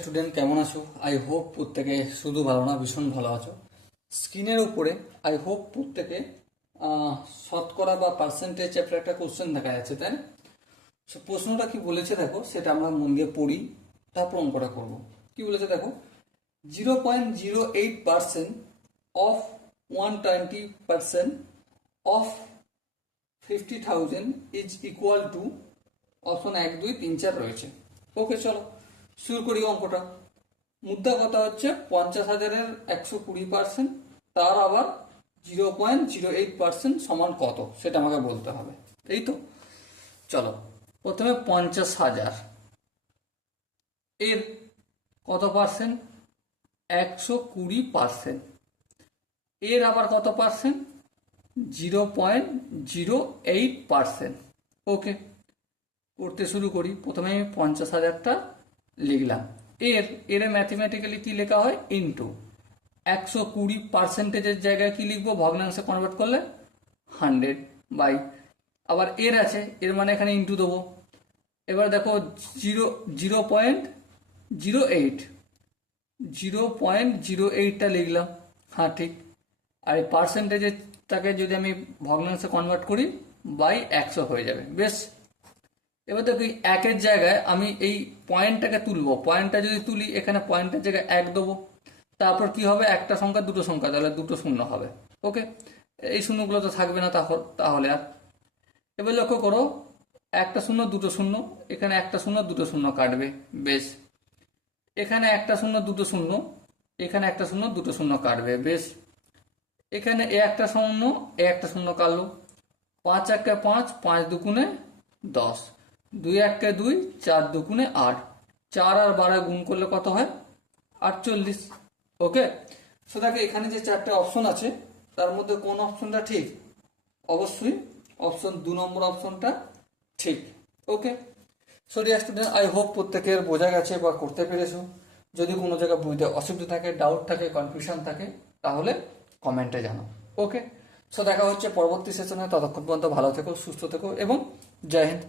Student কেমন আছো? I hope প্রত্যেকে শুধু ভালো না ভীষণ ভালো আছো। স্ক্রিনের উপরে আই হোপ প্রত্যেকে শতকরা বা পার্সেন্টেজ চ্যাপ্টার একটা কোশ্চেন দেখা যাচ্ছে, তাই না? সো প্রশ্নটা কি বলেছে দেখো, সেটা আমরা মন দিয়ে পড়ি, তারপর অঙ্কটা করবো। কি বলেছে দেখো, 0.08% of 120% of 50,000 is equal to option 1, 2, 3, 4 রয়েছে। ওকে, চলো শুরু করি অঙ্কটা। মুদ্রা কথা হচ্ছে 50,000-এর 120%, তার আবার 0.08% সমান কত, সেটা আমাকে বলতে হবে। এই তো, চলো প্রথমে 50,000 এর কত পার্সেন্ট? 120%। এর আবার কত পার্সেন্ট? 0.08%। ওকে, করতে শুরু করি। প্রথমে আমি 50,000টা লিখলাম। এর ম্যাথমেটিক্যালি কি লেখা হয়? ইন্টু 120%-এর জায়গায় কি লিখবো? ভগ্নাংশে কনভার্ট করলে 100 বাই, আবার এর আছে, এর মানে এখানে ইন্টু দেবো। এবার দেখো 0.08, 0.08টা লিখলাম। হ্যাঁ ঠিক। আর এই পার্সেন্টেজটাকে যদি আমি ভগ্নাংশে কনভার্ট করি বাই 100 হয়ে যাবে। বেশ, এবার দেখো একের জায়গায় আমি এই পয়েন্টটাকে তুলবো। পয়েন্টটা যদি তুলি, এখানে পয়েন্টের জায়গায় 1 দেবো। তারপর কি হবে? একটা সংখ্যা দুটো সংখ্যা, তাহলে দুটো শূন্য হবে। ওকে, এই শূন্যগুলো তো থাকবে না তাহলে আর। এবার লক্ষ্য করো, একটা শূন্য দুটো শূন্য, এখানে একটা শূন্য দুটো শূন্য কাটবে। বেশ, এখানে একটা শূন্য দুটো শূন্য, এখানে একটা শূন্য দুটো শূন্য কাটবে। বেশ, এখানে এ একটা শূন্য, এ একটা শূন্য কাটলো। 5 1 5, 5 2 10, 2 1 2, 4 2 8, 4 আর 12 গুণ করলে কত হয়? 48। ওকে, সো দেখো এখানে যে চারটে অপশন আছে, তার মধ্যে কোন অপশনটা ঠিক? অবশ্যই অপশন 2 নম্বর অপশনটা ঠিক। Okay, so dear student, I hope প্রত্যেকের বোঝা গেছে বা করতে পেরেছো। যদি কোনো জায়গায় বুঝতে অসুবিধা থাকে, ডাউট থাকে, কনফিউশন থাকে, তাহলে কমেন্টে জানাও। ওকে, সো দেখা হচ্ছে পরবর্তী সেশনে। ততক্ষণ পর্যন্ত ভালো থেকো, সুস্থ থেকো এবং জয় হিন্দ।